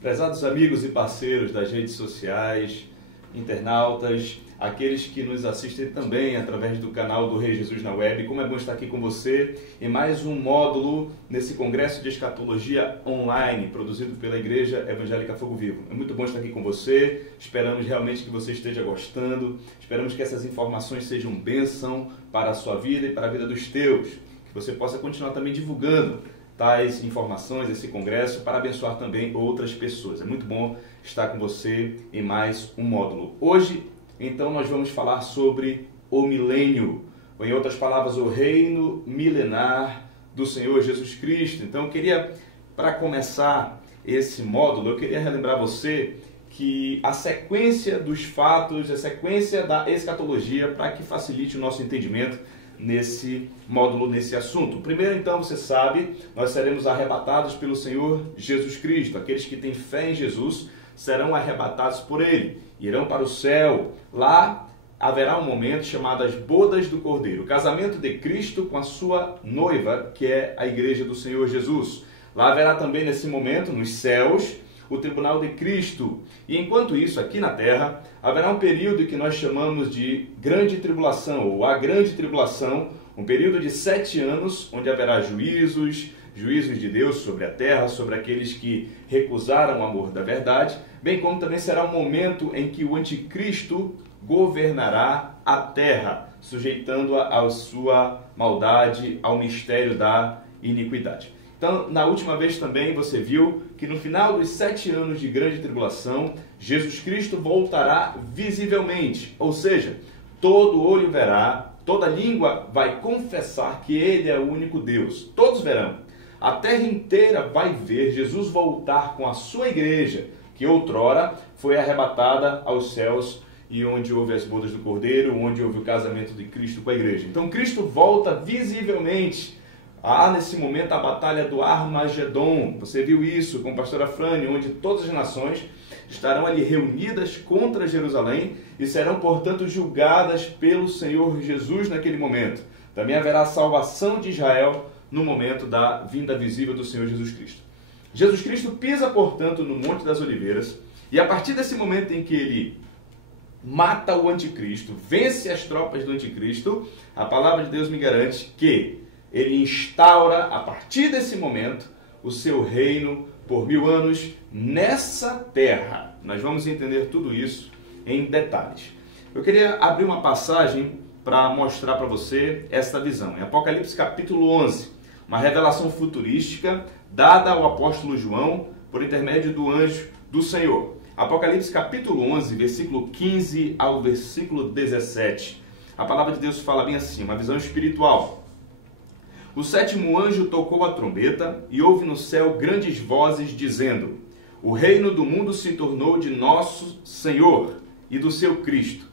Prezados amigos e parceiros das redes sociais, internautas, aqueles que nos assistem também através do canal do Rei Jesus na Web, como é bom estar aqui com você em mais um módulo nesse Congresso de Escatologia Online, produzido pela Igreja Evangélica Fogo Vivo. É muito bom estar aqui com você, esperamos realmente que você esteja gostando, esperamos que essas informações sejam bênção para a sua vida e para a vida dos teus, que você possa continuar também divulgando tais informações, esse congresso, para abençoar também outras pessoas. É muito bom estar com você em mais um módulo. Hoje, então, nós vamos falar sobre o milênio, ou em outras palavras, o reino milenar do Senhor Jesus Cristo. Então, eu queria, para começar esse módulo, eu queria relembrar você que a sequência dos fatos, a sequência da escatologia, para que facilite o nosso entendimento nesse módulo, nesse assunto. Primeiro, então, você sabe, nós seremos arrebatados pelo Senhor Jesus Cristo. Aqueles que têm fé em Jesus serão arrebatados por Ele, irão para o céu. Lá haverá um momento chamado as bodas do Cordeiro, o casamento de Cristo com a sua noiva, que é a igreja do Senhor Jesus. Lá haverá também, nesse momento, nos céus, o tribunal de Cristo. E enquanto isso, aqui na terra, haverá um período que nós chamamos de grande tribulação, ou a grande tribulação, um período de 7 anos, onde haverá juízos de Deus sobre a terra, sobre aqueles que recusaram o amor da verdade, bem como também será um momento em que o anticristo governará a terra, sujeitando-a à sua maldade, ao mistério da iniquidade. Então, na última vez também você viu que no final dos 7 anos de grande tribulação, Jesus Cristo voltará visivelmente, ou seja, todo olho verá, toda língua vai confessar que Ele é o único Deus. Todos verão. A terra inteira vai ver Jesus voltar com a sua igreja, que outrora foi arrebatada aos céus e onde houve as bodas do Cordeiro, onde houve o casamento de Cristo com a igreja. Então, Cristo volta visivelmente. Há nesse momento a batalha do Armagedon. Você viu isso com a pastora Frane, onde todas as nações estarão ali reunidas contra Jerusalém e serão, portanto, julgadas pelo Senhor Jesus naquele momento. Também haverá a salvação de Israel no momento da vinda visível do Senhor Jesus Cristo. Jesus Cristo pisa, portanto, no Monte das Oliveiras e a partir desse momento em que ele mata o anticristo, vence as tropas do anticristo, a palavra de Deus me garante que ele instaura, a partir desse momento, o seu reino por 1000 anos nessa terra. Nós vamos entender tudo isso em detalhes. Eu queria abrir uma passagem para mostrar para você esta visão. Em Apocalipse capítulo 11, uma revelação futurística dada ao apóstolo João por intermédio do anjo do Senhor. Apocalipse capítulo 11, versículo 15 ao versículo 17. A palavra de Deus fala bem assim, uma visão espiritual. O 7º anjo tocou a trombeta e houve no céu grandes vozes dizendo: o reino do mundo se tornou de nosso Senhor e do seu Cristo,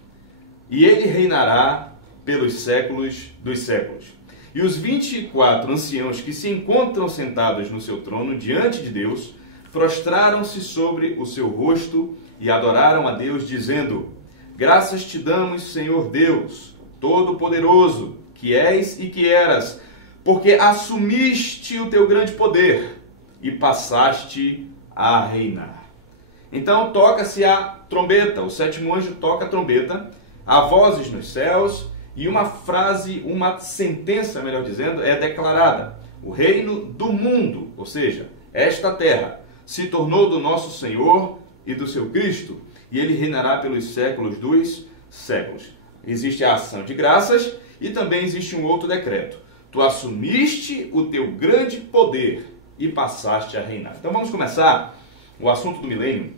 e ele reinará pelos séculos dos séculos. E os 24 anciãos que se encontram sentados no seu trono diante de Deus, prostraram-se sobre o seu rosto e adoraram a Deus, dizendo: graças te damos, Senhor Deus, Todo-Poderoso, que és e que eras, porque assumiste o teu grande poder e passaste a reinar. Então toca-se a trombeta, o 7º anjo toca a trombeta, há vozes nos céus e uma frase, uma sentença, melhor dizendo, é declarada. O reino do mundo, ou seja, esta terra, se tornou do nosso Senhor e do seu Cristo, e ele reinará pelos séculos dos séculos. Existe a ação de graças e também existe um outro decreto. Tu assumiste o teu grande poder e passaste a reinar. Então vamos começar o assunto do milênio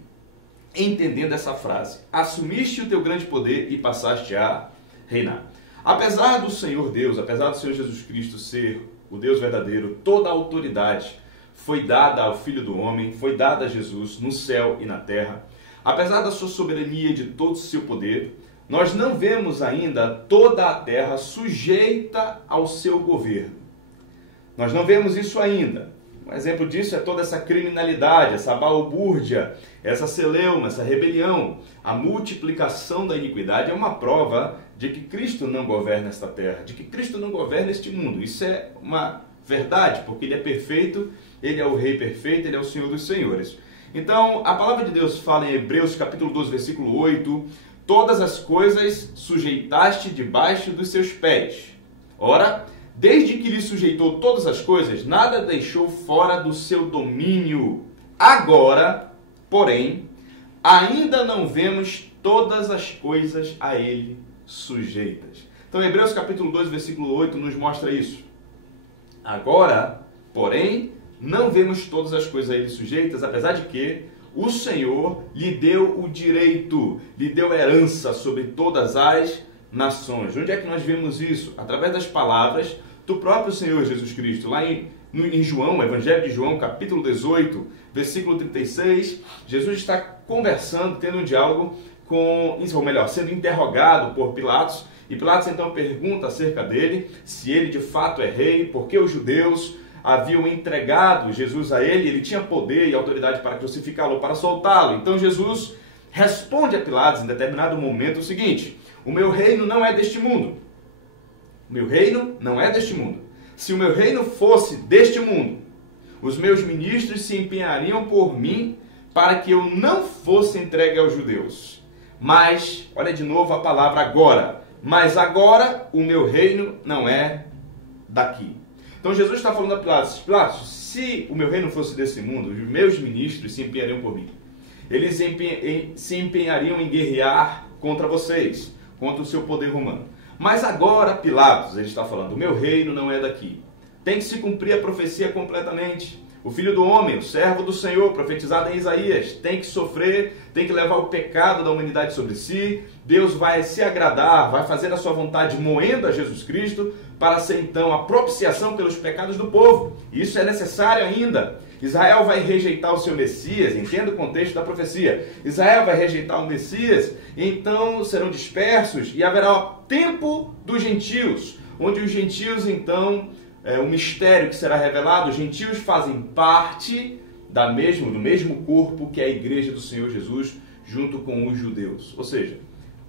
entendendo essa frase. Assumiste o teu grande poder e passaste a reinar. Apesar do Senhor Deus, apesar do Senhor Jesus Cristo ser o Deus verdadeiro, toda a autoridade foi dada ao Filho do Homem, foi dada a Jesus no céu e na terra. Apesar da sua soberania e de todo o seu poder, nós não vemos ainda toda a terra sujeita ao seu governo. Nós não vemos isso ainda. Um exemplo disso é toda essa criminalidade, essa balbúrdia, essa celeuma, essa rebelião. A multiplicação da iniquidade é uma prova de que Cristo não governa esta terra, de que Cristo não governa este mundo. Isso é uma verdade, porque Ele é perfeito, Ele é o Rei perfeito, Ele é o Senhor dos Senhores. Então, a palavra de Deus fala em Hebreus capítulo 12, versículo 8, todas as coisas sujeitaste debaixo dos seus pés. Ora, desde que lhe sujeitou todas as coisas, nada deixou fora do seu domínio. Agora, porém, ainda não vemos todas as coisas a ele sujeitas. Então, Hebreus capítulo 2, versículo 8 nos mostra isso. Agora, porém, não vemos todas as coisas a ele sujeitas, apesar de que o Senhor lhe deu o direito, lhe deu herança sobre todas as nações. Onde é que nós vemos isso? Através das palavras do próprio Senhor Jesus Cristo. Lá em João, Evangelho de João, capítulo 18, versículo 36, Jesus está conversando, tendo um diálogo ou melhor, sendo interrogado por Pilatos, e Pilatos então pergunta acerca dele, se ele de fato é rei, porque os judeus haviam entregado Jesus a ele tinha poder e autoridade para crucificá-lo, para soltá-lo. Então Jesus responde a Pilatos em determinado momento o seguinte: o meu reino não é deste mundo. O meu reino não é deste mundo. Se o meu reino fosse deste mundo, os meus ministros se empenhariam por mim para que eu não fosse entregue aos judeus. Mas, olha de novo a palavra agora. Mas agora o meu reino não é daqui. Então Jesus está falando a Pilatos: Pilatos, se o meu reino fosse desse mundo, os meus ministros se empenhariam por mim. Eles se empenhariam em guerrear contra vocês, contra o seu poder romano. Mas agora, Pilatos, ele está falando, o meu reino não é daqui. Tem que se cumprir a profecia completamente. O Filho do Homem, o servo do Senhor, profetizado em Isaías, tem que sofrer, tem que levar o pecado da humanidade sobre si. Deus vai se agradar, vai fazer a sua vontade moendo a Jesus Cristo, para ser então a propiciação pelos pecados do povo. Isso é necessário ainda. Israel vai rejeitar o seu Messias, entenda o contexto da profecia. Israel vai rejeitar o Messias, então serão dispersos e haverá o tempo dos gentios, onde os gentios então, o mistério que será revelado, os gentios fazem parte do mesmo corpo que é a igreja do Senhor Jesus, junto com os judeus. Ou seja,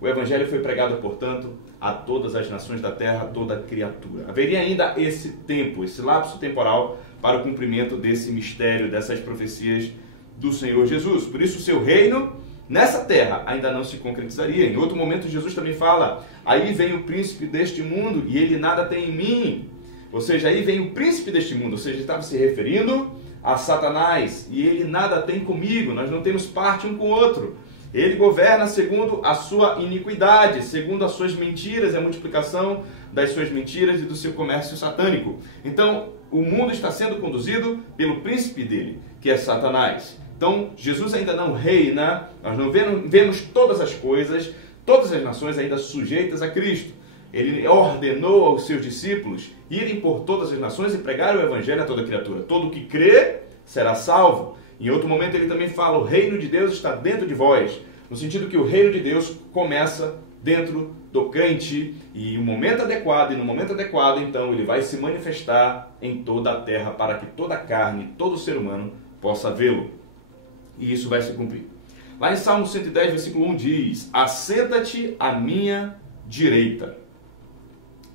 o evangelho foi pregado, portanto, a todas as nações da terra, a toda criatura. Haveria ainda esse tempo, esse lapso temporal para o cumprimento desse mistério, dessas profecias do Senhor Jesus. Por isso o seu reino nessa terra ainda não se concretizaria. Em outro momento Jesus também fala, aí vem o príncipe deste mundo e ele nada tem em mim. Ou seja, aí vem o príncipe deste mundo, ou seja, ele estava se referindo a Satanás, e ele nada tem comigo, nós não temos parte um com o outro. Ele governa segundo a sua iniquidade, segundo as suas mentiras e a multiplicação das suas mentiras e do seu comércio satânico. Então, o mundo está sendo conduzido pelo príncipe dele, que é Satanás. Então, Jesus ainda não reina, nós não vemos todas as coisas, todas as nações ainda sujeitas a Cristo. Ele ordenou aos seus discípulos irem por todas as nações e pregar o evangelho a toda criatura. Todo que crê será salvo. Em outro momento ele também fala, o reino de Deus está dentro de vós, no sentido que o reino de Deus começa dentro do crente e no momento adequado, então, ele vai se manifestar em toda a terra para que toda a carne, todo ser humano possa vê-lo. E isso vai se cumprir. Lá em Salmo 110, versículo 1 diz, assenta-te à minha direita,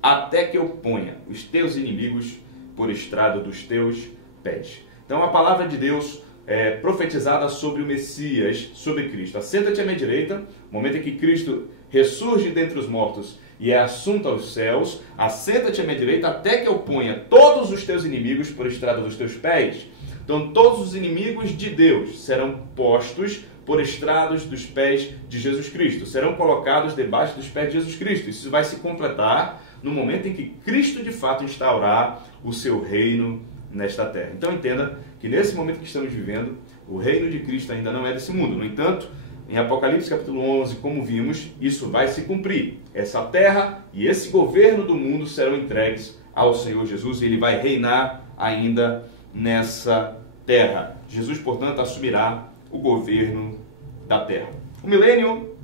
até que eu ponha os teus inimigos por estrado dos teus pés. Então a palavra de Deus é profetizada sobre o Messias, sobre Cristo. Assenta-te à minha direita, no momento em que Cristo ressurge dentre os mortos e é assunto aos céus, assenta-te à minha direita até que eu ponha todos os teus inimigos por estrado dos teus pés. Então todos os inimigos de Deus serão postos por estrados dos pés de Jesus Cristo, serão colocados debaixo dos pés de Jesus Cristo. Isso vai se completar no momento em que Cristo de fato instaurar o seu reino nesta terra. Então entenda que nesse momento que estamos vivendo, o reino de Cristo ainda não é desse mundo. No entanto, em Apocalipse capítulo 11, como vimos, isso vai se cumprir. Essa terra e esse governo do mundo serão entregues ao Senhor Jesus e ele vai reinar ainda nessa terra. Jesus, portanto, assumirá o governo da terra. O milênio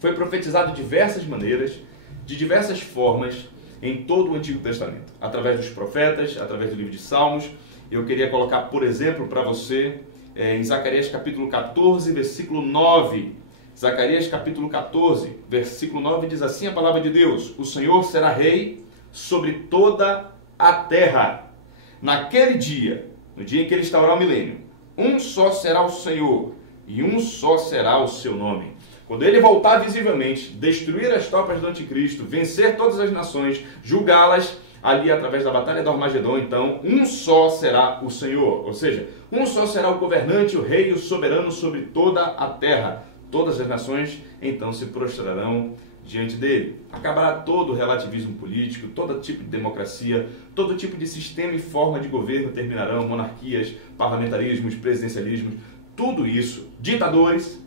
foi profetizado de diversas maneiras, de diversas formas, em todo o Antigo Testamento, através dos profetas, através do livro de Salmos, eu queria colocar, por exemplo, para você, em Zacarias capítulo 14, versículo 9. Zacarias capítulo 14, versículo 9 diz assim a palavra de Deus: o Senhor será rei sobre toda a terra. Naquele dia, no dia em que ele instaurar o milênio, um só será o Senhor e um só será o seu nome. Quando ele voltar visivelmente, destruir as tropas do anticristo, vencer todas as nações, julgá-las, ali através da batalha do Armagedon, então, um só será o Senhor. Ou seja, um só será o governante, o rei e o soberano sobre toda a terra. Todas as nações, então, se prostrarão diante dele. Acabará todo o relativismo político, todo tipo de democracia, todo tipo de sistema e forma de governo terminarão, monarquias, parlamentarismos, presidencialismos, tudo isso, ditaduras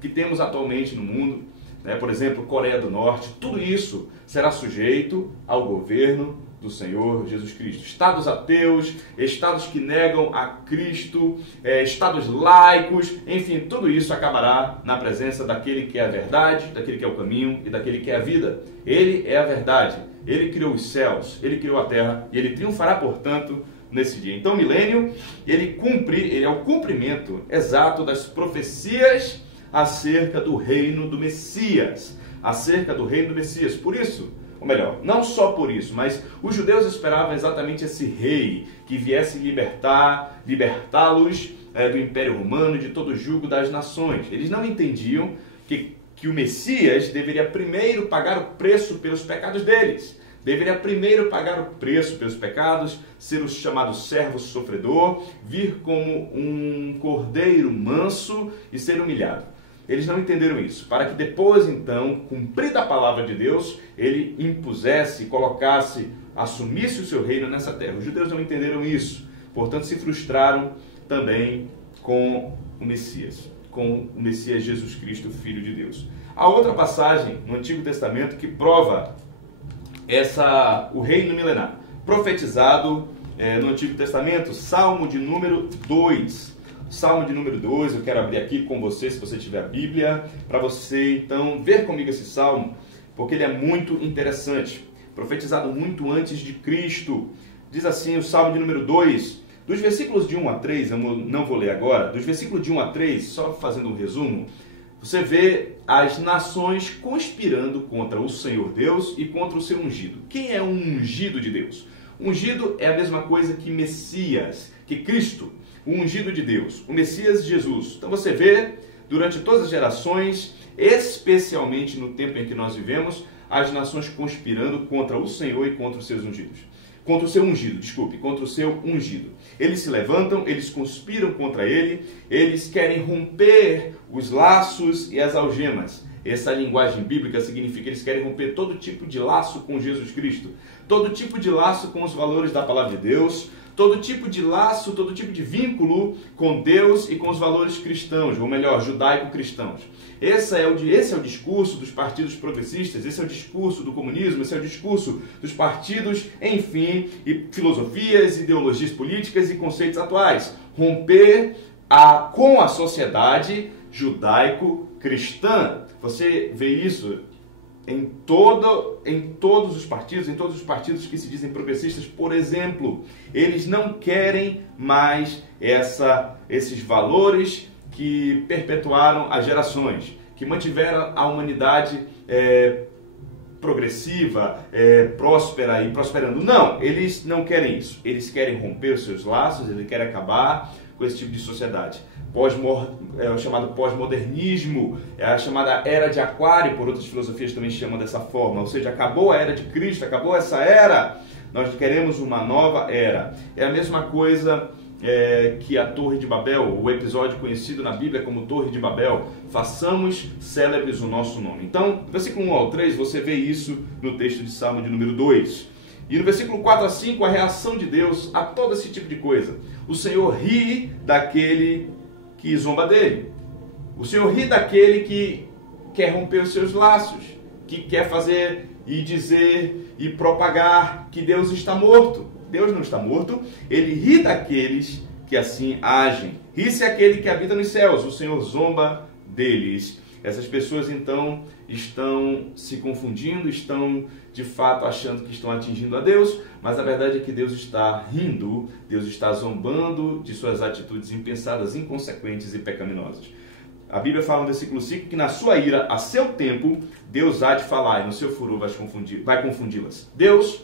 que temos atualmente no mundo, né? Por exemplo, Coreia do Norte, tudo isso será sujeito ao governo do Senhor Jesus Cristo. Estados ateus, estados que negam a Cristo, estados laicos, enfim, tudo isso acabará na presença daquele que é a verdade, daquele que é o caminho e daquele que é a vida. Ele é a verdade, ele criou os céus, ele criou a terra e ele triunfará, portanto, nesse dia. Então o milênio, ele é o cumprimento exato das profecias acerca do reino do Messias. Por isso, ou melhor, não só por isso, mas os judeus esperavam exatamente esse rei que viesse libertá-los do Império Romano, de todo o jugo das nações. Eles não entendiam que o Messias deveria primeiro pagar o preço pelos pecados deles. Deveria primeiro pagar o preço pelos pecados, ser o chamado servo sofredor, vir como um cordeiro manso e ser humilhado. Eles não entenderam isso, para que depois, então, cumprida a palavra de Deus, ele impusesse, assumisse o seu reino nessa terra. Os judeus não entenderam isso, portanto se frustraram também com o Messias Jesus Cristo, Filho de Deus. Há outra passagem no Antigo Testamento que prova o reino milenar, profetizado no Antigo Testamento, Salmo de número 2. Salmo de número 2, eu quero abrir aqui com você, se você tiver a Bíblia, para você então ver comigo esse Salmo, porque ele é muito interessante, profetizado muito antes de Cristo. Diz assim o Salmo de número 2, dos versículos de 1 a 3, eu não vou ler agora, dos versículos de 1 a 3, só fazendo um resumo, você vê as nações conspirando contra o Senhor Deus e contra o seu ungido. Quem é o ungido de Deus? Ungido é a mesma coisa que Messias, que Cristo, o ungido de Deus, o Messias Jesus. Então você vê, durante todas as gerações, especialmente no tempo em que nós vivemos, as nações conspirando contra o Senhor e contra os seus ungidos. Contra o seu ungido. Eles se levantam, eles conspiram contra ele, eles querem romper os laços e as algemas. Essa linguagem bíblica significa que eles querem romper todo tipo de laço com Jesus Cristo, todo tipo de laço com os valores da palavra de Deus, todo tipo de laço, todo tipo de vínculo com Deus e com os valores cristãos, ou melhor, judaico-cristãos. Esse é o discurso dos partidos progressistas, esse é o discurso do comunismo, esse é o discurso dos partidos, enfim, e filosofias, ideologias políticas e conceitos atuais. Romper com a sociedade judaico-cristã. Você vê isso em todos os partidos que se dizem progressistas, por exemplo. Eles não querem mais esses valores que perpetuaram as gerações, que mantiveram a humanidade progressiva, próspera e prosperando. Não, eles não querem isso. Eles querem romper os seus laços, eles querem acabar com esse tipo de sociedade. É o chamado pós-modernismo, é a chamada era de Aquário, por outras filosofias também chamam dessa forma, ou seja, acabou a era de Cristo, acabou essa era, nós queremos uma nova era. É a mesma coisa que a Torre de Babel, o episódio conhecido na Bíblia como Torre de Babel, façamos célebres o nosso nome. Então, no versículo 1 ao 3, você vê isso no texto de Salmo de número 2. E no versículo 4 a 5, a reação de Deus a todo esse tipo de coisa. O Senhor ri daquele que zomba dele. O Senhor ri daquele que quer romper os seus laços, que quer fazer e dizer e propagar que Deus está morto. Deus não está morto. Ele ri daqueles que assim agem. Ri-se aquele que habita nos céus. O Senhor zomba deles. Essas pessoas, então, estão se confundindo, estão de fato achando que estão atingindo a Deus, mas a verdade é que Deus está rindo, Deus está zombando de suas atitudes impensadas, inconsequentes e pecaminosas. A Bíblia fala no versículo 5 que na sua ira, a seu tempo, Deus há de falar e no seu furor vai confundi-las. Deus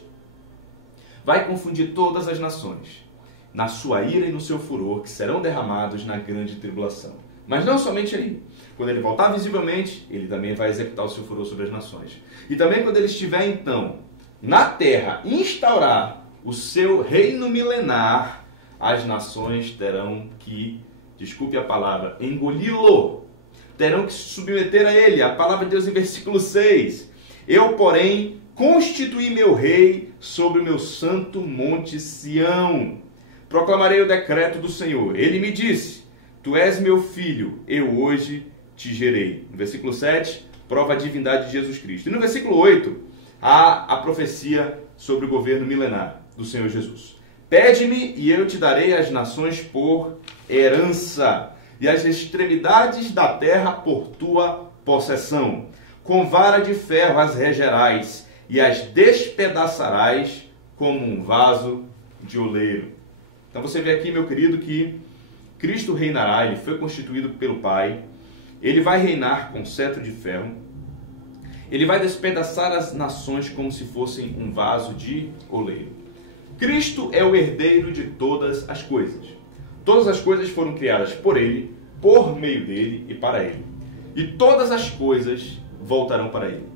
vai confundir todas as nações na sua ira e no seu furor, que serão derramados na grande tribulação. Mas não somente aí. Quando ele voltar visivelmente, ele também vai executar o seu furor sobre as nações. E também quando ele estiver, então, na terra, instaurar o seu reino milenar, as nações terão que, desculpe a palavra, engoli-lo. Terão que se submeter a ele. A palavra de Deus em versículo 6. Eu, porém, constituí meu rei sobre o meu santo monte Sião. Proclamarei o decreto do Senhor. Ele me disse, tu és meu filho, eu hoje te gerei. No versículo 7, prova a divindade de Jesus Cristo. E no versículo 8, há a profecia sobre o governo milenar do Senhor Jesus. Pede-me e eu te darei as nações por herança e as extremidades da terra por tua possessão. Com vara de ferro as regerás e as despedaçarás como um vaso de oleiro. Então você vê aqui, meu querido, que Cristo reinará, ele foi constituído pelo Pai, ele vai reinar com cetro de ferro, ele vai despedaçar as nações como se fossem um vaso de oleiro. Cristo é o herdeiro de todas as coisas. Todas as coisas foram criadas por ele, por meio dele e para ele. E todas as coisas voltarão para ele.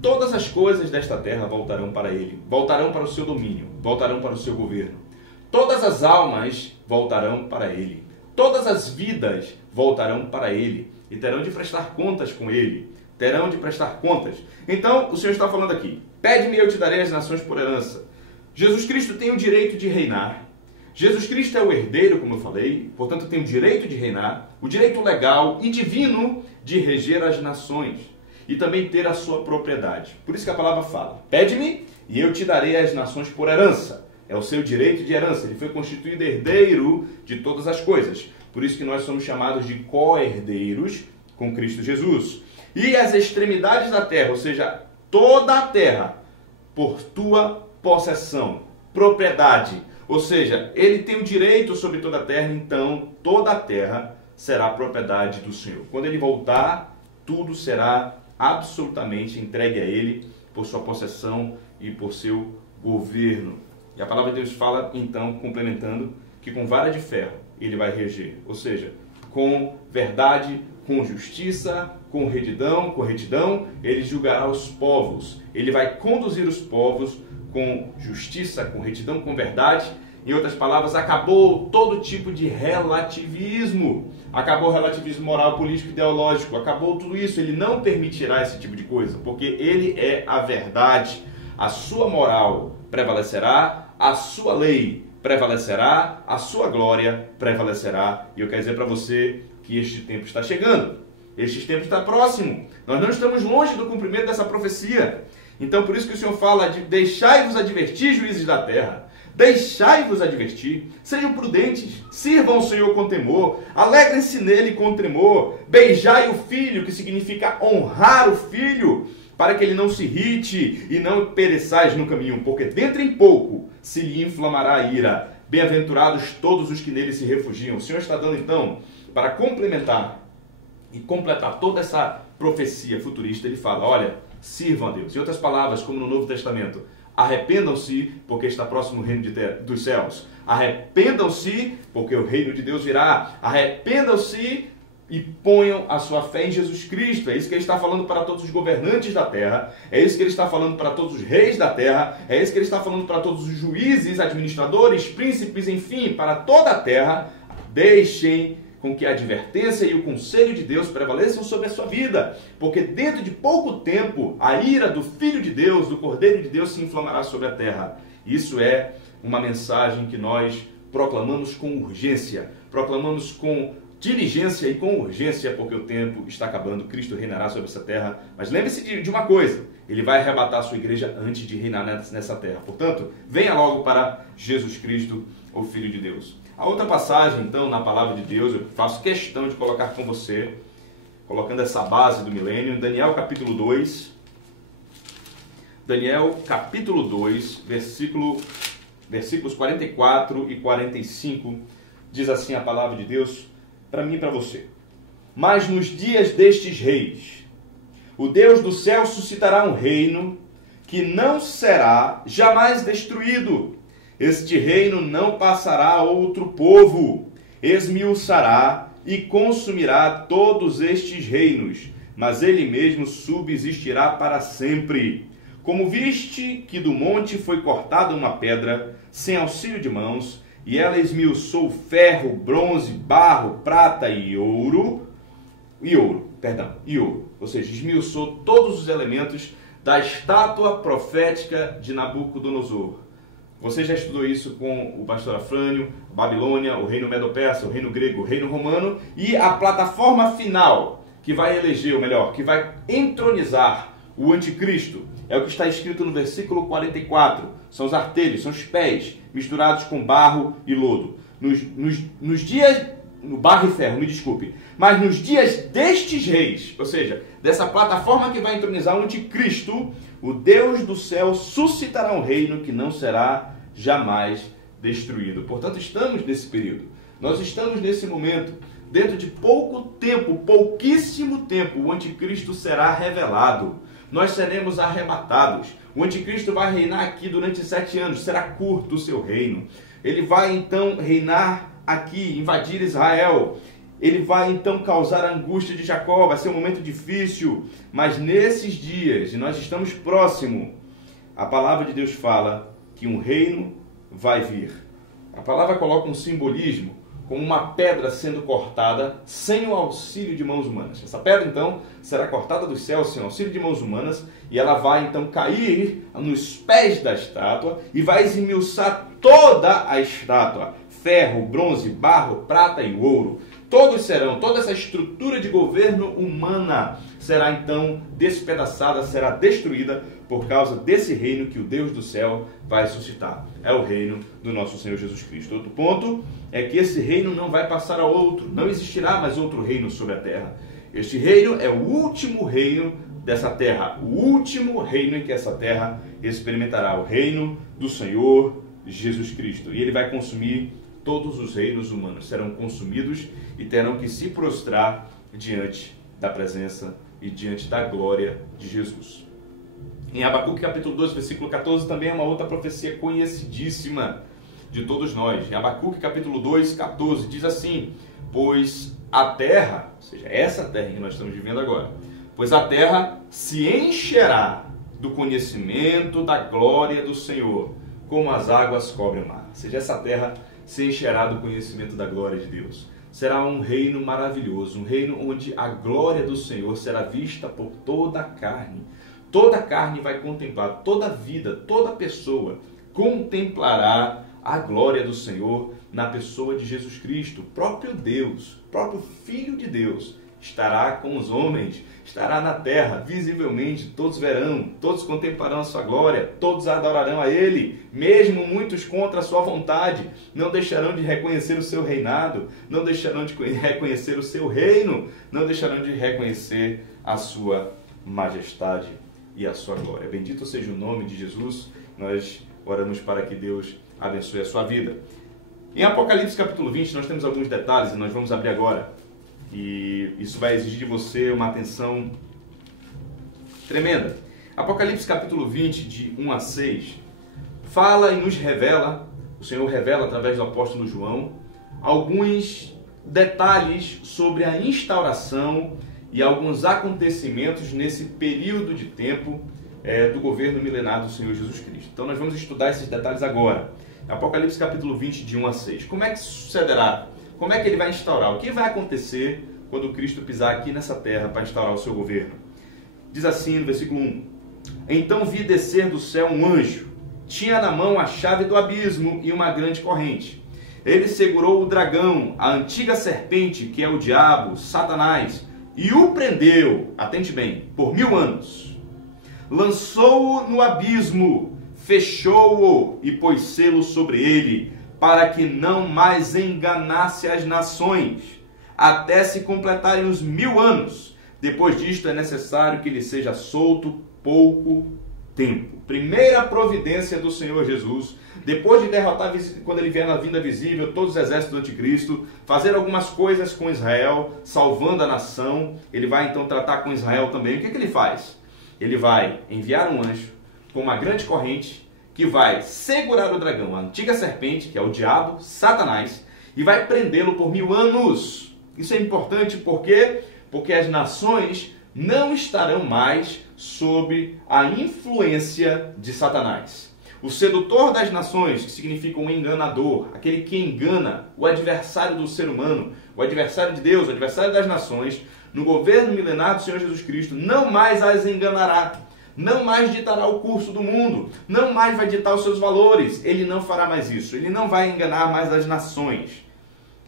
Todas as coisas desta terra voltarão para ele, voltarão para o seu domínio, voltarão para o seu governo. Todas as almas voltarão para ele. Todas as vidas voltarão para ele e terão de prestar contas com ele. Terão de prestar contas. Então, o Senhor está falando aqui. Pede-me e eu te darei as nações por herança. Jesus Cristo tem o direito de reinar. Jesus Cristo é o herdeiro, como eu falei. Portanto, tem o direito de reinar. O direito legal e divino de reger as nações. E também ter a sua propriedade. Por isso que a palavra fala. Pede-me e eu te darei as nações por herança. É o seu direito de herança. Ele foi constituído herdeiro de todas as coisas. Por isso que nós somos chamados de co-herdeiros com Cristo Jesus. E as extremidades da terra, ou seja, toda a terra, por tua possessão, propriedade. Ou seja, ele tem o direito sobre toda a terra, então toda a terra será propriedade do Senhor. Quando ele voltar, tudo será absolutamente entregue a ele por sua possessão e por seu governo. E a palavra de Deus fala, então, complementando, que com vara de ferro ele vai reger. Ou seja, com verdade, com justiça, com retidão, ele julgará os povos. Ele vai conduzir os povos com justiça, com retidão, com verdade. Em outras palavras, acabou todo tipo de relativismo. Acabou o relativismo moral, político, ideológico. Acabou tudo isso. Ele não permitirá esse tipo de coisa, porque ele é a verdade. A sua moral prevalecerá, a sua lei prevalecerá, a sua glória prevalecerá. E eu quero dizer para você que este tempo está chegando. Este tempo está próximo. Nós não estamos longe do cumprimento dessa profecia. Então, por isso que o Senhor fala de deixai-vos advertir, juízes da terra. Deixai-vos advertir. Sejam prudentes. Sirvam o Senhor com temor. Alegrem-se nele com tremor. Beijai o filho, que significa honrar o filho, para que ele não se irrite e não pereçais no caminho, porque dentro em pouco se lhe inflamará a ira. Bem-aventurados todos os que nele se refugiam. O Senhor está dando, então, para complementar e completar toda essa profecia futurista, ele fala, olha, sirvam a Deus. Em outras palavras, como no Novo Testamento, arrependam-se, porque está próximo o reino dos céus. Arrependam-se, porque o reino de Deus virá. Arrependam-se e ponham a sua fé em Jesus Cristo. É isso que ele está falando para todos os governantes da terra. É isso que ele está falando para todos os reis da terra. É isso que ele está falando para todos os juízes, administradores, príncipes, enfim, para toda a terra. Deixem com que a advertência e o conselho de Deus prevaleçam sobre a sua vida, porque dentro de pouco tempo a ira do Filho de Deus, do Cordeiro de Deus, se inflamará sobre a terra. Isso é uma mensagem que nós proclamamos com urgência, proclamamos com diligência e com urgência, porque o tempo está acabando, Cristo reinará sobre essa terra. Mas lembre-se de uma coisa, ele vai arrebatar a sua igreja antes de reinar nessa terra. Portanto, venha logo para Jesus Cristo, o Filho de Deus. A outra passagem, então, na palavra de Deus, eu faço questão de colocar com você colocando essa base do milênio. Daniel capítulo 2. Daniel capítulo 2, versículos 44 e 45, diz assim a palavra de Deus para mim e para você. Mas nos dias destes reis, o Deus do céu suscitará um reino que não será jamais destruído. Este reino não passará a outro povo, esmiuçará e consumirá todos estes reinos, mas ele mesmo subsistirá para sempre. Como viste que do monte foi cortada uma pedra, sem auxílio de mãos, e ela esmiuçou ferro, bronze, barro, prata e ouro, ou seja, esmiuçou todos os elementos da estátua profética de Nabucodonosor. Você já estudou isso com o pastor Afrânio, Babilônia, o reino Medo-Persa, o reino grego, o reino romano, e a plataforma final que vai eleger, ou melhor, que vai entronizar o anticristo. É o que está escrito no versículo 44. São os artelhos, são os pés misturados com barro e lodo. Nos dias... no barro e ferro, me desculpe. Mas nos dias destes reis, ou seja, dessa plataforma que vai entronizar o anticristo, o Deus do céu suscitará um reino que não será jamais destruído. Portanto, estamos nesse período. Nós estamos nesse momento. Dentro de pouco tempo, pouquíssimo tempo, o anticristo será revelado. Nós seremos arrebatados. O anticristo vai reinar aqui durante 7 anos. Será curto o seu reino. Ele vai então reinar aqui, invadir Israel. Ele vai então causar a angústia de Jacó. Vai ser um momento difícil. Mas nesses dias, e nós estamos próximo, a palavra de Deus fala que um reino vai vir. A palavra coloca um simbolismo como uma pedra sendo cortada sem o auxílio de mãos humanas. Essa pedra, então, será cortada dos céus sem o auxílio de mãos humanas, e ela vai, então, cair nos pés da estátua e vai esmiuçar toda a estátua. Ferro, bronze, barro, prata e ouro. Toda essa estrutura de governo humana será, então, despedaçada, será destruída por causa desse reino que o Deus do céu vai suscitar. É o reino do nosso Senhor Jesus Cristo. Outro ponto é que esse reino não vai passar a outro. Não existirá mais outro reino sobre a terra. Este reino é o último reino dessa terra. O último reino em que essa terra experimentará. O reino do Senhor Jesus Cristo. E ele vai consumir todos os reinos humanos. Serão consumidos e terão que se prostrar diante da presença e diante da glória de Jesus. Em Abacuque capítulo 2, versículo 14, também é uma outra profecia conhecidíssima de todos nós. Em Abacuque capítulo 2, 14, diz assim: pois a terra, ou seja, essa terra que nós estamos vivendo agora, pois a terra se encherá do conhecimento da glória do Senhor, como as águas cobrem o mar. Ou seja, essa terra se encherá do conhecimento da glória de Deus. Será um reino maravilhoso, um reino onde a glória do Senhor será vista por toda a carne. Toda a carne vai contemplar, toda a vida, toda pessoa contemplará a glória do Senhor na pessoa de Jesus Cristo. Próprio Deus, próprio Filho de Deus, estará com os homens, estará na terra, visivelmente, todos verão, todos contemplarão a sua glória, todos adorarão a Ele, mesmo muitos contra a sua vontade, não deixarão de reconhecer o seu reinado, não deixarão de reconhecer o seu reino, não deixarão de reconhecer a sua majestade e a sua glória. Bendito seja o nome de Jesus. Nós oramos para que Deus abençoe a sua vida. Em Apocalipse capítulo 20, nós temos alguns detalhes e nós vamos abrir agora. E isso vai exigir de você uma atenção tremenda. Apocalipse capítulo 20, de 1 a 6, fala e nos revela, o Senhor revela através do apóstolo João, alguns detalhes sobre a instauração e alguns acontecimentos nesse período de tempo do governo milenar do Senhor Jesus Cristo. Então nós vamos estudar esses detalhes agora. Apocalipse capítulo 20, de 1 a 6. Como é que sucederá? Como é que ele vai instaurar? O que vai acontecer quando Cristo pisar aqui nessa terra para instaurar o seu governo? Diz assim no versículo 1. Então vi descer do céu um anjo. Tinha na mão a chave do abismo e uma grande corrente. Ele segurou o dragão, a antiga serpente, que é o diabo, Satanás, e o prendeu, atente bem, por 1000 anos. Lançou-o no abismo, fechou-o e pôs selo sobre ele, para que não mais enganasse as nações, até se completarem os 1000 anos. Depois disto é necessário que ele seja solto pouco tempo. Primeira providência do Senhor Jesus, depois de derrotar, quando ele vier na vinda visível, todos os exércitos do anticristo, fazer algumas coisas com Israel, salvando a nação, ele vai então tratar com Israel também. O que ele faz? Ele vai enviar um anjo com uma grande corrente que vai segurar o dragão, a antiga serpente, que é o diabo, Satanás, e vai prendê-lo por 1000 anos. Isso é importante porque as nações não estarão mais sob a influência de Satanás. O sedutor das nações, que significa um enganador, aquele que engana, o adversário do ser humano, o adversário de Deus, o adversário das nações, no governo milenar do Senhor Jesus Cristo, não mais as enganará, não mais ditará o curso do mundo, não mais vai ditar os seus valores, ele não fará mais isso, ele não vai enganar mais as nações,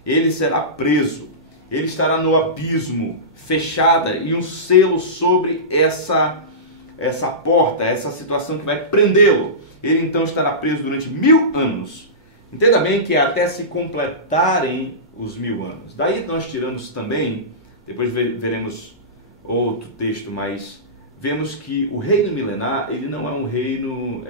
ele será preso, ele estará no abismo, fechada, e um selo sobre essa porta, essa situação que vai prendê-lo. Ele então estará preso durante 1000 anos. Entenda bem que é até se completarem os 1000 anos. Daí nós tiramos também, depois veremos outro texto, mas vemos que o reino milenar, ele não é um reino,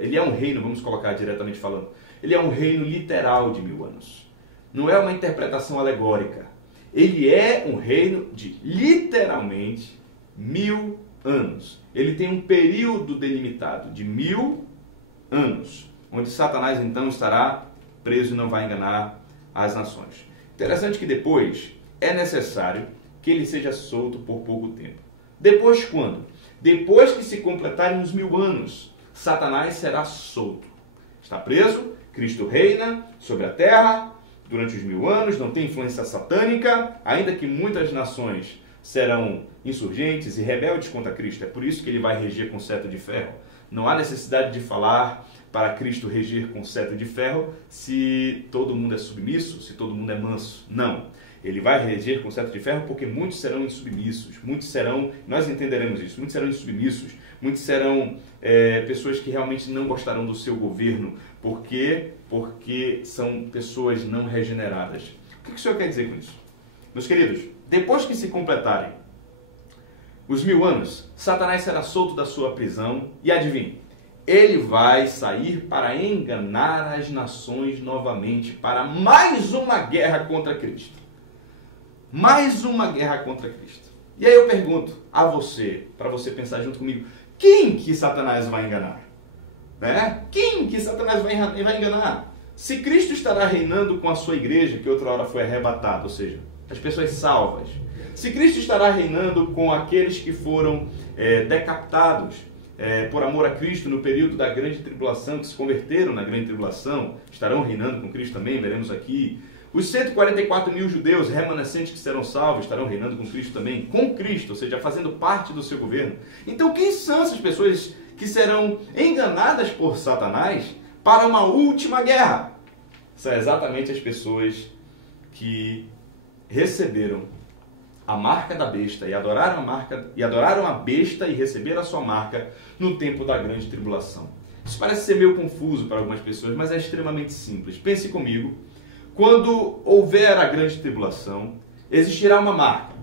ele é um reino, vamos colocar diretamente falando, ele é um reino literal de 1000 anos. Não é uma interpretação alegórica. Ele é um reino de literalmente 1000 anos. Ele tem um período delimitado de 1000 anos, onde Satanás então estará preso e não vai enganar as nações. Interessante que depois é necessário que ele seja solto por pouco tempo. Depois quando? Depois que se completarem os 1000 anos, Satanás será solto. Está preso, Cristo reina sobre a terra durante os 1000 anos, não tem influência satânica, ainda que muitas nações serão insurgentes e rebeldes contra Cristo. É por isso que ele vai reger com cetro de ferro. Não há necessidade de falar para Cristo reger com cetro de ferro se todo mundo é submisso, se todo mundo é manso. Não. Ele vai reger com cetro de ferro porque muitos serão insubmissos, muitos serão, nós entenderemos isso, muitos serão insubmissos, muitos serão pessoas que realmente não gostarão do seu governo, porque são pessoas não regeneradas. O que o Senhor quer dizer com isso? Meus queridos, depois que se completarem os 1000 anos, Satanás será solto da sua prisão e adivinhe, ele vai sair para enganar as nações novamente para mais uma guerra contra Cristo. Mais uma guerra contra Cristo. E aí eu pergunto a você, para você pensar junto comigo, quem que Satanás vai enganar? Quem que Satanás vai enganar? Se Cristo estará reinando com a sua igreja, que outra hora foi arrebatada, ou seja, as pessoas salvas. Se Cristo estará reinando com aqueles que foram decapitados por amor a Cristo no período da grande tribulação, que se converteram na grande tribulação, estarão reinando com Cristo também, veremos aqui. Os 144.000 judeus remanescentes que serão salvos estarão reinando com Cristo também, com Cristo, ou seja, fazendo parte do seu governo. Então quem são essas pessoas que serão enganadas por Satanás para uma última guerra? São exatamente as pessoas que receberam a marca da besta e adoraram a besta e receberam a sua marca no tempo da grande tribulação. Isso parece ser meio confuso para algumas pessoas, mas é extremamente simples. Pense comigo, quando houver a grande tribulação, existirá uma marca.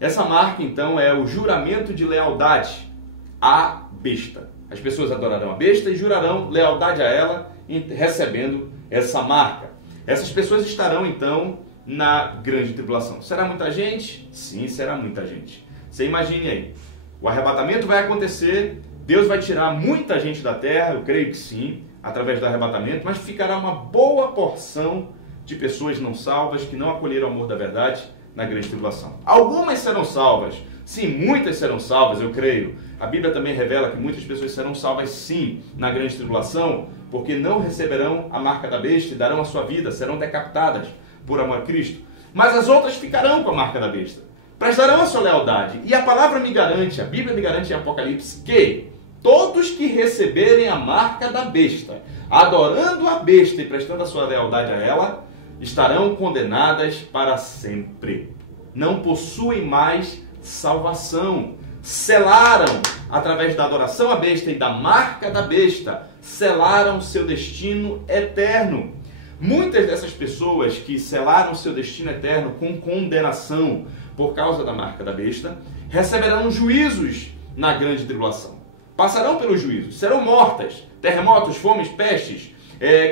Essa marca, então, é o juramento de lealdade à besta. As pessoas adorarão a besta e jurarão lealdade a ela, recebendo essa marca. Essas pessoas estarão, então, na grande tribulação. Será muita gente? Sim, será muita gente. Você imagine aí, o arrebatamento vai acontecer, Deus vai tirar muita gente da terra, eu creio que sim, através do arrebatamento, mas ficará uma boa porção de pessoas não salvas, que não acolheram o amor da verdade na grande tribulação. Algumas serão salvas, sim, muitas serão salvas, eu creio. A Bíblia também revela que muitas pessoas serão salvas, sim, na grande tribulação, porque não receberão a marca da besta e darão a sua vida, serão decapitadas por amor a Cristo. Mas as outras ficarão com a marca da besta, prestarão a sua lealdade. E a palavra me garante, a Bíblia me garante em Apocalipse, que todos que receberem a marca da besta, adorando a besta e prestando a sua lealdade a ela, estarão condenadas para sempre. Não possuem mais salvação. Selaram, através da adoração à besta e da marca da besta, selaram seu destino eterno. Muitas dessas pessoas que selaram seu destino eterno com condenação por causa da marca da besta, receberão juízos na grande tribulação. Passarão pelos juízos, serão mortas, terremotos, fomes, pestes,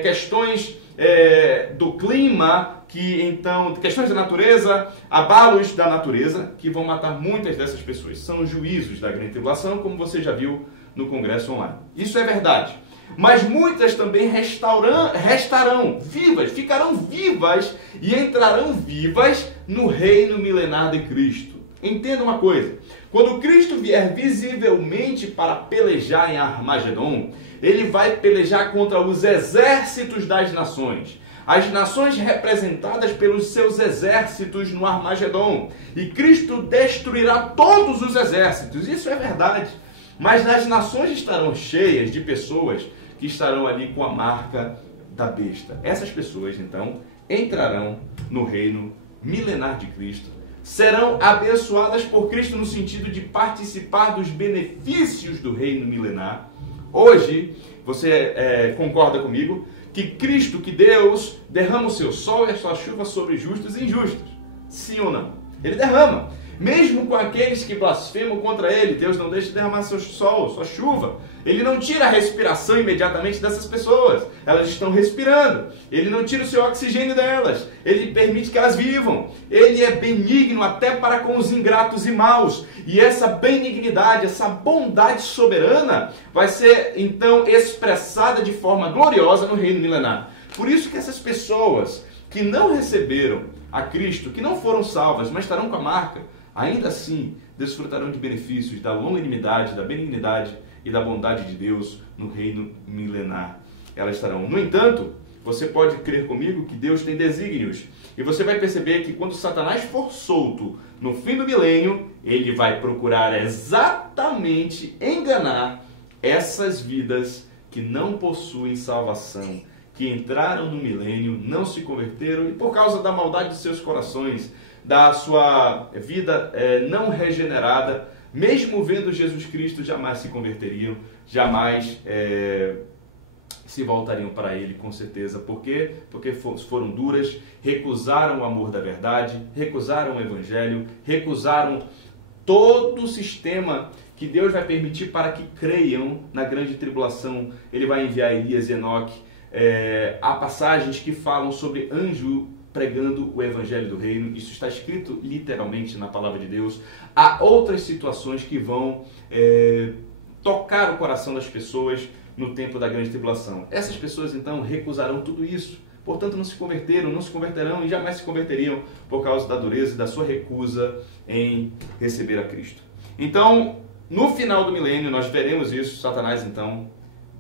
questões do clima, questões da natureza, abalos da natureza, que vão matar muitas dessas pessoas. São os juízos da grande tribulação, como você já viu no Congresso Online. Isso é verdade. Mas muitas também restarão vivas, ficarão vivas e entrarão vivas no reino milenar de Cristo. Entenda uma coisa, quando Cristo vier visivelmente para pelejar em Armagedon, ele vai pelejar contra os exércitos das nações. As nações representadas pelos seus exércitos no Armagedon. E Cristo destruirá todos os exércitos, isso é verdade. Mas as nações estarão cheias de pessoas que estarão ali com a marca da besta. Essas pessoas, então, entrarão no reino milenar de Cristo. Serão abençoadas por Cristo no sentido de participar dos benefícios do reino milenar. Hoje, você concorda comigo que Cristo, que Deus, derrama o seu sol e a sua chuva sobre justos e injustos. Sim ou não? Ele derrama. Mesmo com aqueles que blasfemam contra ele, Deus não deixa de derramar seu sol, sua chuva. Ele não tira a respiração imediatamente dessas pessoas. Elas estão respirando. Ele não tira o seu oxigênio delas. Ele permite que elas vivam. Ele é benigno até para com os ingratos e maus. E essa benignidade, essa bondade soberana vai ser, então, expressada de forma gloriosa no reino milenar. Por isso que essas pessoas que não receberam a Cristo, que não foram salvas, mas estarão com a marca, ainda assim desfrutarão de benefícios da longanimidade, da benignidade e da bondade de Deus no reino milenar. Elas estarão. No entanto, você pode crer comigo que Deus tem desígnios. E você vai perceber que quando Satanás for solto no fim do milênio, ele vai procurar exatamente enganar essas vidas que não possuem salvação, que entraram no milênio, não se converteram e por causa da maldade de seus corações, da sua vida não regenerada, mesmo vendo Jesus Cristo, jamais se converteriam, jamais se voltariam para Ele, com certeza. Por quê? Porque foram duras, recusaram o amor da verdade, recusaram o Evangelho, recusaram todo o sistema que Deus vai permitir para que creiam na grande tribulação. Ele vai enviar Elias e Enoque. Há passagens que falam sobre anjo pregando o Evangelho do Reino. Isso está escrito literalmente na Palavra de Deus. Há outras situações que vão tocar o coração das pessoas no tempo da grande tribulação. Essas pessoas, então, recusarão tudo isso. Portanto, não se converteram, não se converterão e jamais se converteriam por causa da dureza e da sua recusa em receber a Cristo. Então, no final do milênio, nós veremos isso. Satanás, então,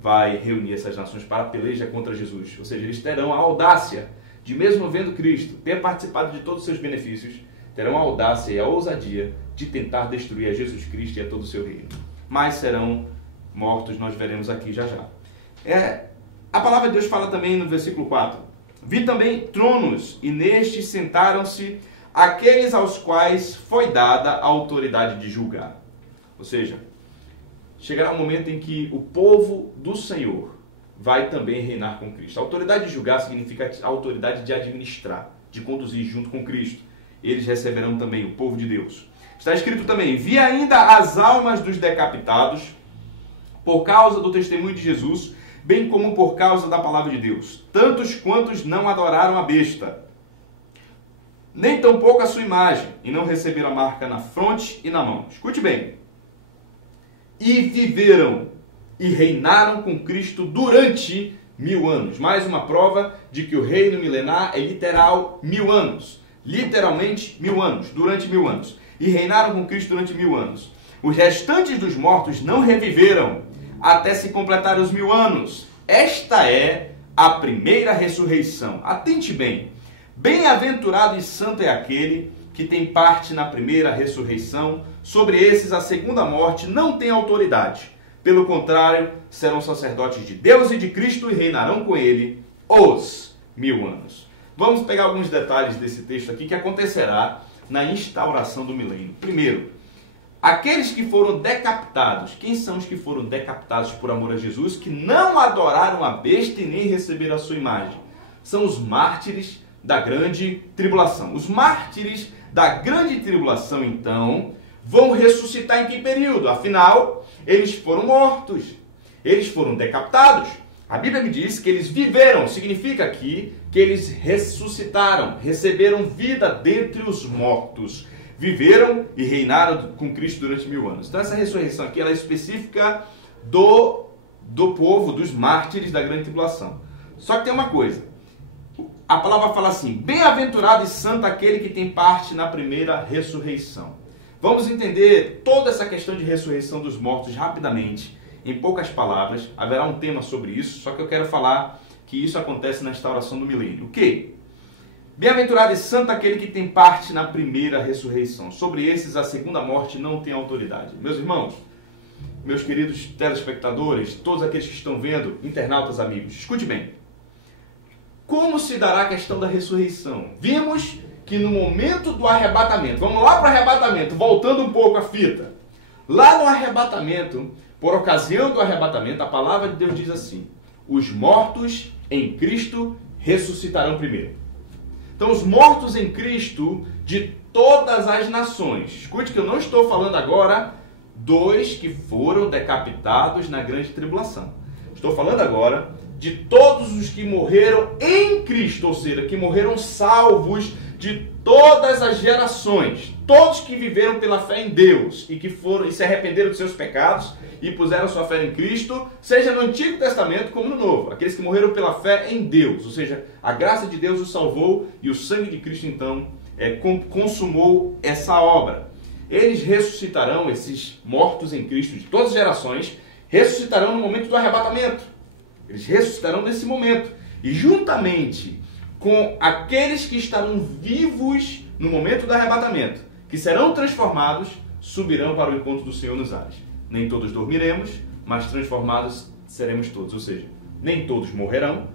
vai reunir essas nações para a peleja contra Jesus. Ou seja, eles terão a audácia de, mesmo vendo Cristo, ter participado de todos os seus benefícios, terão a audácia e a ousadia de tentar destruir a Jesus Cristo e a todo o seu reino. Mas serão mortos, nós veremos aqui já já. A palavra de Deus fala também no versículo 4. Vi também tronos, e nestes sentaram-se aqueles aos quais foi dada a autoridade de julgar. Ou seja, chegará um momento em que o povo do Senhor vai também reinar com Cristo. A autoridade de julgar significa a autoridade de administrar, de conduzir junto com Cristo. Eles receberão também, o povo de Deus. Está escrito também, vi ainda as almas dos decapitados por causa do testemunho de Jesus, bem como por causa da palavra de Deus, tantos quantos não adoraram a besta, nem tampouco a sua imagem, e não receberam a marca na fronte e na mão. Escute bem. E viveram e reinaram com Cristo durante 1000 anos. Mais uma prova de que o reino milenar é literal 1000 anos. Literalmente 1000 anos, durante 1000 anos. E reinaram com Cristo durante 1000 anos. Os restantes dos mortos não reviveram até se completar os 1000 anos. Esta é a primeira ressurreição. Atente bem. Bem-aventurado e santo é aquele que tem parte na primeira ressurreição. Sobre esses a segunda morte não tem autoridade. Pelo contrário, serão sacerdotes de Deus e de Cristo e reinarão com ele os 1000 anos. Vamos pegar alguns detalhes desse texto aqui que acontecerá na instauração do milênio. Primeiro, aqueles que foram decapitados. Quem são os que foram decapitados por amor a Jesus, que não adoraram a besta e nem receberam a sua imagem? São os mártires da grande tribulação. Os mártires da grande tribulação, então, vão ressuscitar em que período? Afinal, eles foram mortos, eles foram decapitados. A Bíblia me diz que eles viveram, significa aqui que eles ressuscitaram, receberam vida dentre os mortos. Viveram e reinaram com Cristo durante 1000 anos. Então essa ressurreição aqui ela é específica do povo, dos mártires da grande tribulação. Só que tem uma coisa. A palavra fala assim: bem-aventurado e santo aquele que tem parte na primeira ressurreição. Vamos entender toda essa questão de ressurreição dos mortos rapidamente, em poucas palavras. Haverá um tema sobre isso, só que eu quero falar que isso acontece na instauração do milênio. O quê? Bem-aventurado e santo aquele que tem parte na primeira ressurreição. Sobre esses a segunda morte não tem autoridade. Meus irmãos, meus queridos telespectadores, todos aqueles que estão vendo, internautas amigos, escute bem. Como se dará a questão da ressurreição? Vimos que no momento do arrebatamento, vamos lá para o arrebatamento, voltando um pouco a fita. Lá no arrebatamento, por ocasião do arrebatamento, a palavra de Deus diz assim: os mortos em Cristo ressuscitarão primeiro. Então, os mortos em Cristo de todas as nações. Escute que eu não estou falando agora dos que foram decapitados na grande tribulação. Estou falando agora de todos os que morreram em Cristo, ou seja, que morreram salvos de todas as gerações. Todos que viveram pela fé em Deus e que foram e se arrependeram de seus pecados e puseram sua fé em Cristo, seja no Antigo Testamento como no Novo. Aqueles que morreram pela fé em Deus, ou seja, a graça de Deus os salvou e o sangue de Cristo então consumou essa obra. Eles ressuscitarão, esses mortos em Cristo de todas as gerações, ressuscitarão no momento do arrebatamento. Eles ressuscitarão nesse momento. E juntamente com aqueles que estarão vivos no momento do arrebatamento, que serão transformados, subirão para o encontro do Senhor nos ares. Nem todos dormiremos, mas transformados seremos todos. Ou seja, nem todos morrerão.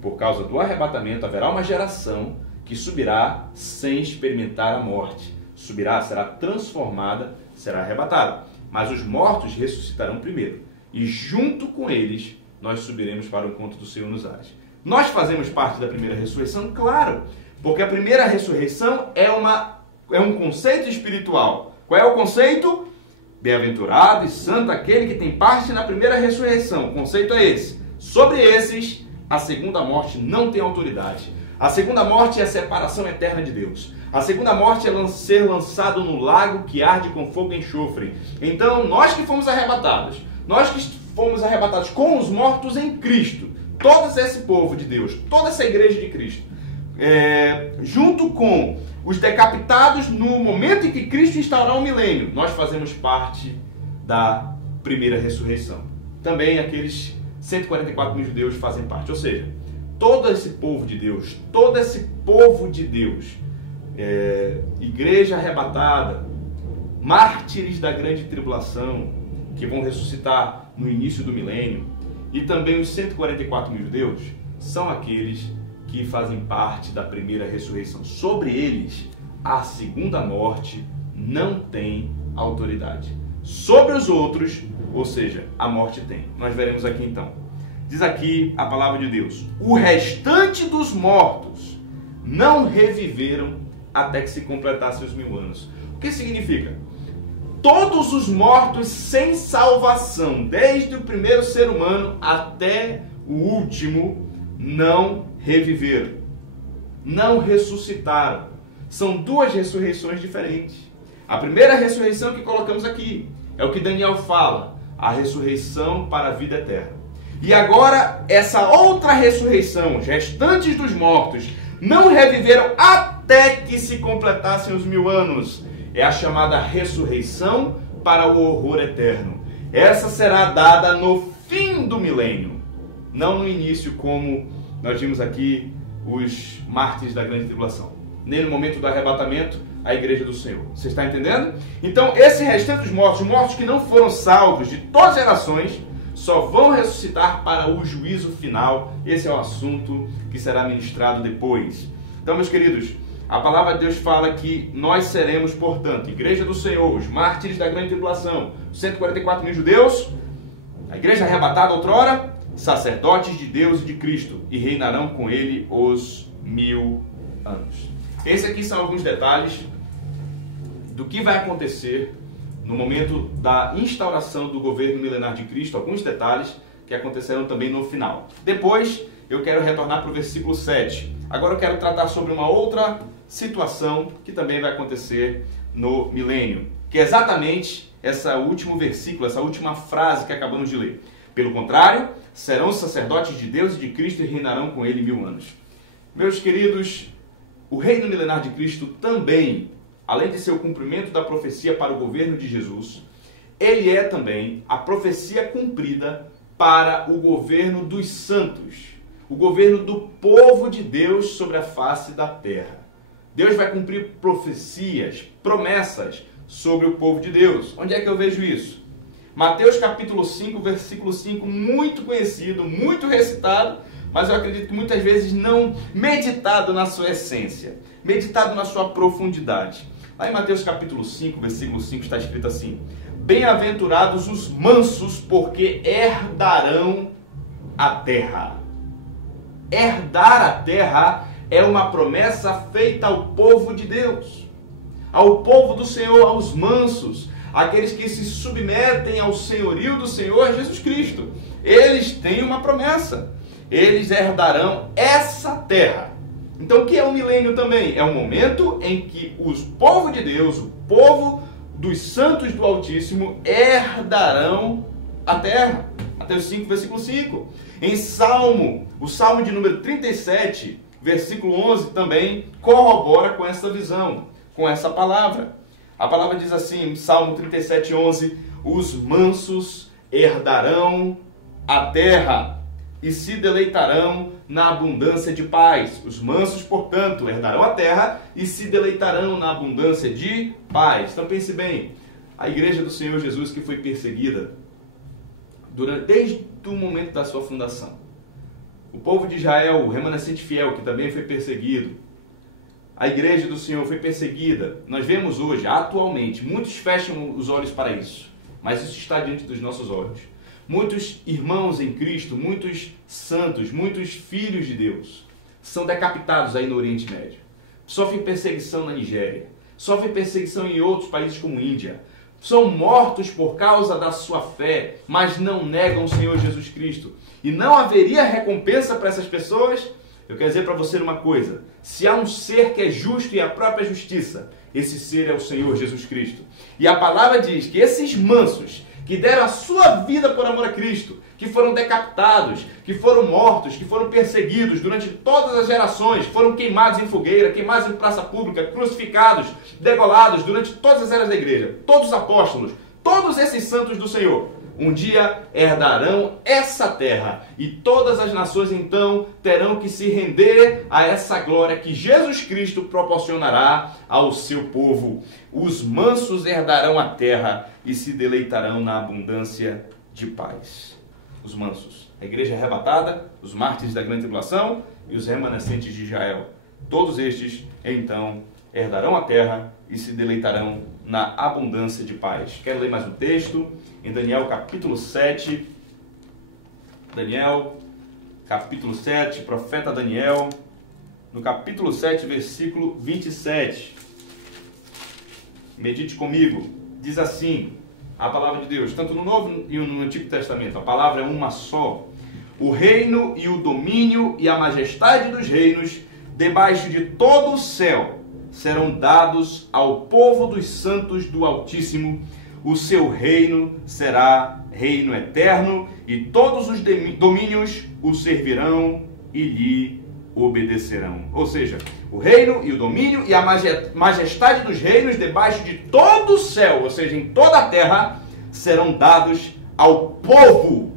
Por causa do arrebatamento, haverá uma geração que subirá sem experimentar a morte. Subirá, será transformada, será arrebatada. Mas os mortos ressuscitarão primeiro. E junto com eles, nós subiremos para o encontro do Senhor nos ares. Nós fazemos parte da primeira ressurreição? Claro, porque a primeira ressurreição é um conceito espiritual. Qual é o conceito? Bem-aventurado e santo aquele que tem parte na primeira ressurreição. O conceito é esse. Sobre esses, a segunda morte não tem autoridade. A segunda morte é a separação eterna de Deus. A segunda morte é ser lançado no lago que arde com fogo e enxofre. Então, nós que fomos arrebatados, com os mortos em Cristo, todo esse povo de Deus, toda essa igreja de Cristo, junto com os decapitados no momento em que Cristo instaurará o milênio, nós fazemos parte da primeira ressurreição. Também aqueles 144 mil judeus fazem parte. Ou seja, todo esse povo de Deus, igreja arrebatada, mártires da grande tribulação, que vão ressuscitar no início do milênio, e também os 144 mil judeus, são aqueles que fazem parte da primeira ressurreição. Sobre eles, a segunda morte não tem autoridade. Sobre os outros, ou seja, a morte tem. Nós veremos aqui então. Diz aqui a palavra de Deus: o restante dos mortos não reviveram até que se completassem os 1000 anos. O que significa? Todos os mortos sem salvação, desde o primeiro ser humano até o último, não reviveram, não ressuscitaram. São duas ressurreições diferentes. A primeira ressurreição que colocamos aqui é o que Daniel fala, a ressurreição para a vida eterna. E agora, essa outra ressurreição, os restantes dos mortos não reviveram até que se completassem os 1000 anos. É a chamada ressurreição para o horror eterno. Essa será dada no fim do milênio, não no início, como nós vimos aqui os mártires da grande tribulação. No momento do arrebatamento, a igreja do Senhor. Você está entendendo? Então, esse restante dos mortos, os mortos que não foram salvos de todas as gerações, só vão ressuscitar para o juízo final. Esse é o assunto que será ministrado depois. Então, meus queridos, a palavra de Deus fala que nós seremos, portanto, igreja do Senhor, os mártires da grande tribulação, os 144 mil judeus, a igreja arrebatada outrora, sacerdotes de Deus e de Cristo, e reinarão com ele os 1000 anos. Esses aqui são alguns detalhes do que vai acontecer no momento da instauração do governo milenar de Cristo, alguns detalhes que acontecerão também no final. Depois, eu quero retornar para o versículo 7. Agora eu quero tratar sobre uma outra situação que também vai acontecer no milênio, que é exatamente esse último versículo, essa última frase que acabamos de ler. Pelo contrário, serão sacerdotes de Deus e de Cristo e reinarão com ele 1000 anos. Meus queridos, o reino milenar de Cristo também, além de ser o cumprimento da profecia para o governo de Jesus, ele é também a profecia cumprida para o governo dos santos, o governo do povo de Deus sobre a face da terra. Deus vai cumprir profecias, promessas sobre o povo de Deus. Onde é que eu vejo isso? Mateus capítulo 5, versículo 5, muito conhecido, muito recitado, mas eu acredito que muitas vezes não meditado na sua essência, meditado na sua profundidade. Lá em Mateus capítulo 5, versículo 5 está escrito assim: bem-aventurados os mansos, porque herdarão a terra. Herdar a terra é uma promessa feita ao povo de Deus, ao povo do Senhor, aos mansos, aqueles que se submetem ao senhorio do Senhor Jesus Cristo. Eles têm uma promessa, eles herdarão essa terra. Então o que é o milênio também? É um momento em que o povo de Deus, o povo dos santos do Altíssimo, herdarão a terra. Mateus 5, versículo 5. Em Salmo, o Salmo de número 37, versículo 11, também corrobora com essa visão, com essa palavra. A palavra diz assim, em Salmo 37, 11, os mansos herdarão a terra e se deleitarão na abundância de paz. Os mansos, portanto, herdarão a terra e se deleitarão na abundância de paz. Então pense bem, a igreja do Senhor Jesus que foi perseguida desde o momento da sua fundação. O povo de Israel, o remanescente fiel, que também foi perseguido. A igreja do Senhor foi perseguida. Nós vemos hoje, atualmente, muitos fecham os olhos para isso, mas isso está diante dos nossos olhos. Muitos irmãos em Cristo, muitos santos, muitos filhos de Deus são decapitados aí no Oriente Médio. Sofrem perseguição na Nigéria, sofrem perseguição em outros países como Índia. São mortos por causa da sua fé, mas não negam o Senhor Jesus Cristo. E não haveria recompensa para essas pessoas? Eu quero dizer para você uma coisa: se há um ser que é justo e a própria justiça, esse ser é o Senhor Jesus Cristo. E a palavra diz que esses mansos, que deram a sua vida por amor a Cristo, que foram decapitados, que foram mortos, que foram perseguidos durante todas as gerações, foram queimados em fogueira, queimados em praça pública, crucificados, degolados durante todas as eras da igreja, todos os apóstolos, todos esses santos do Senhor, um dia herdarão essa terra e todas as nações então terão que se render a essa glória que Jesus Cristo proporcionará ao seu povo. Os mansos herdarão a terra e se deleitarão na abundância de paz. Os mansos, a igreja arrebatada, os mártires da grande tribulação e os remanescentes de Israel. Todos estes então herdarão a terra e se deleitarão na abundância de paz. Quero ler mais um texto em Daniel capítulo 7. Daniel capítulo 7, profeta Daniel, no capítulo 7, versículo 27. Medite comigo. Diz assim a palavra de Deus, tanto no Novo e no Antigo Testamento. A palavra é uma só. O reino e o domínio e a majestade dos reinos debaixo de todo o céu serão dados ao povo dos santos do Altíssimo. O seu reino será reino eterno e todos os domínios o servirão e lhe obedecerão. Ou seja, o reino e o domínio e a majestade dos reinos debaixo de todo o céu, ou seja, em toda a terra, serão dados ao povo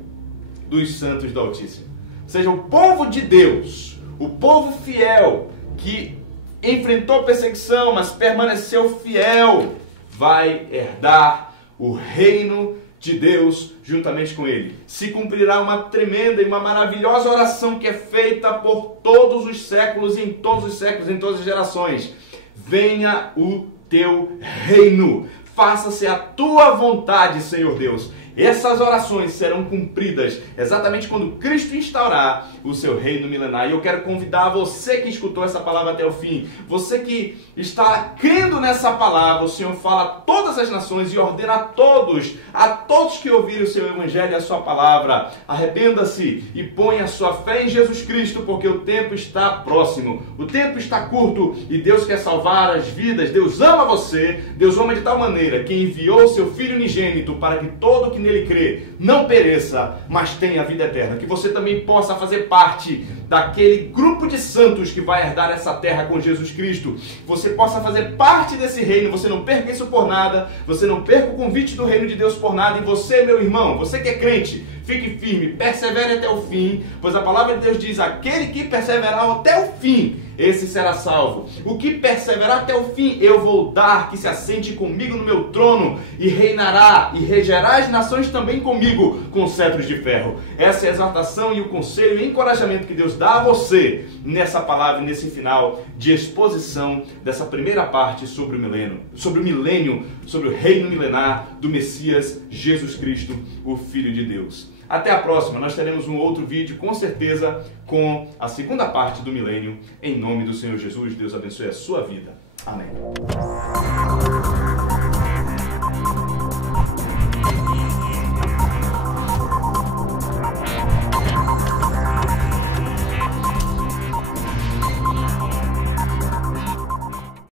dos santos do Altíssimo. Ou seja, o povo de Deus, o povo fiel, que enfrentou perseguição, mas permaneceu fiel, vai herdar o reino de Deus juntamente com ele. Se cumprirá uma tremenda e uma maravilhosa oração que é feita por todos os séculos, em todos os séculos, em todas as gerações. Venha o teu reino, faça-se a tua vontade, Senhor Deus. Essas orações serão cumpridas exatamente quando Cristo instaurar o seu reino milenar. E eu quero convidar você que escutou essa palavra até o fim, você que está crendo nessa palavra. O Senhor fala a todas as nações e ordena a todos que ouvirem o seu evangelho e a sua palavra: arrependa-se e ponha a sua fé em Jesus Cristo, porque o tempo está próximo, o tempo está curto e Deus quer salvar as vidas. Deus ama você, Deus ama de tal maneira que enviou o seu Filho unigênito para que todo que nele crê não pereça, mas tenha vida eterna. Que você também possa fazer parte daquele grupo de santos que vai herdar essa terra com Jesus Cristo. Você possa fazer parte desse reino. Você não perca isso por nada, você não perca o convite do reino de Deus por nada. E você, meu irmão, você que é crente, fique firme, persevere até o fim, pois a palavra de Deus diz: aquele que perseverar até o fim, esse será salvo. O que perseverar até o fim, eu vou dar, que se assente comigo no meu trono, e reinará, e regerá as nações também comigo, com cetros de ferro. Essa é a exortação e o conselho e o encorajamento que Deus dá a você, nessa palavra, nesse final de exposição dessa primeira parte sobre o milênio, sobre o reino milenar do Messias Jesus Cristo, o Filho de Deus. Até a próxima, nós teremos um outro vídeo, com certeza, com a segunda parte do milênio. Em nome do Senhor Jesus, Deus abençoe a sua vida. Amém.